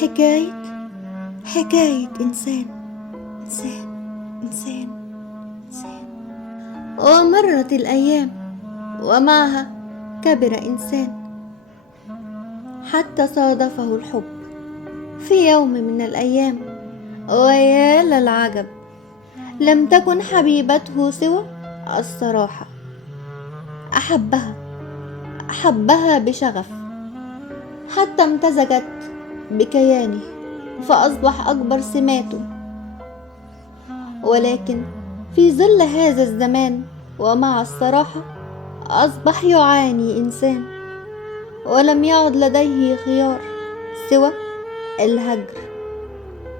حكاية حكاية إنسان إنسان إنسان إنسان. ومرت الأيام ومعها كبر إنسان، حتى صادفه الحب في يوم من الأيام. ويا للعجب، لم تكن حبيبته سوى الصراحة. أحبها بشغف، حتى امتزجت بكيانه فأصبح أكبر سماته. ولكن في ظل هذا الزمان ومع الصراحة أصبح يعاني إنسان، ولم يعد لديه خيار سوى الهجر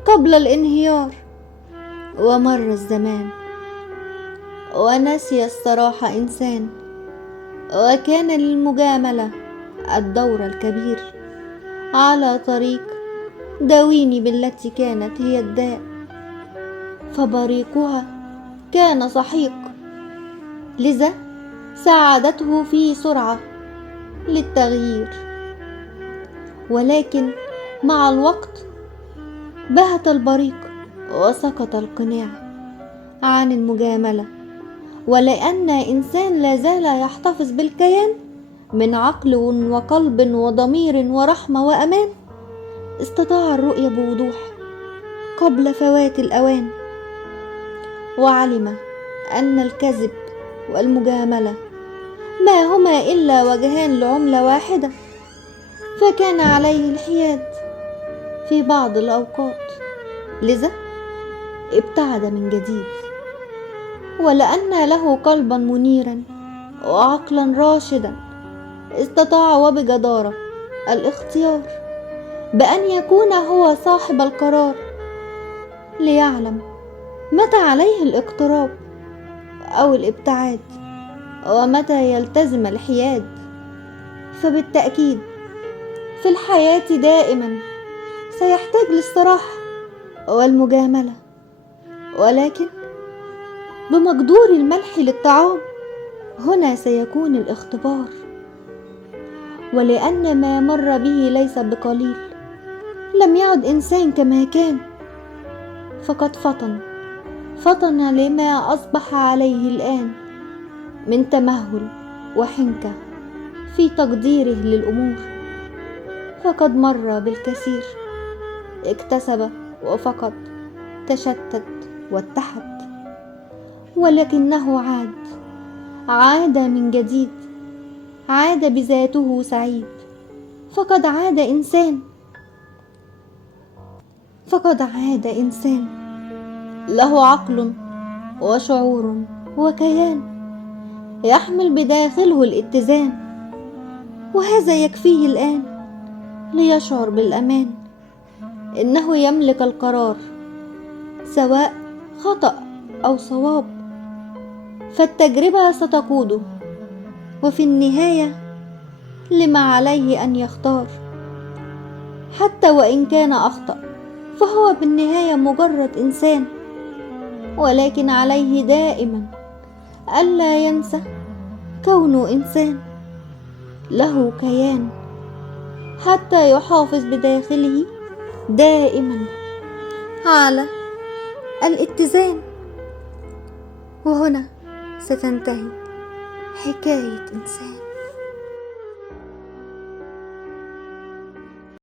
قبل الانهيار. ومر الزمان ونسي الصراحة إنسان، وكان للمجاملة الدور الكبير على طريق داويني بالتي كانت هي الداء. فبريقها كان سحيق، لذا ساعدته في سرعة للتغيير. ولكن مع الوقت بهت البريق وسقط القناع عن المجاملة. ولأن إنسان لا زال يحتفظ بالكيان من عقل وقلب وضمير ورحمة وأمان، استطاع الرؤية بوضوح قبل فوات الأوان، وعلم أن الكذب والمجاملة ما هما إلا وجهان لعملة واحدة. فكان عليه الحياد في بعض الأوقات، لذا ابتعد من جديد. ولأن له قلبا منيرا وعقلا راشدا، استطاع وبجدارة الاختيار بأن يكون هو صاحب القرار، ليعلم متى عليه الاقتراب أو الابتعاد، ومتى يلتزم الحياد. فبالتأكيد في الحياة دائما سيحتاج للصراحة والمجاملة، ولكن بمقدور الملح للطعام هنا سيكون الاختبار. ولأن ما مر به ليس بقليل، لم يعد إنسان كما كان، فقد فطن لما أصبح عليه الآن من تمهل وحنكة في تقديره للأمور. فقد مر بالكثير، اكتسب وفقد، تشتت واتحد، ولكنه عاد من جديد، عاد بذاته سعيد. فقد عاد إنسان له عقل وشعور وكيان، يحمل بداخله الاتزان. وهذا يكفيه الآن ليشعر بالأمان، إنه يملك القرار سواء خطأ أو صواب. فالتجربة ستقوده، وفي النهاية لما عليه أن يختار. حتى وإن كان أخطأ فهو بالنهاية مجرد إنسان، ولكن عليه دائما ألا ينسى كونه إنسان له كيان، حتى يحافظ بداخله دائما على الاتزان. وهنا ستنتهي حكاية إنسان.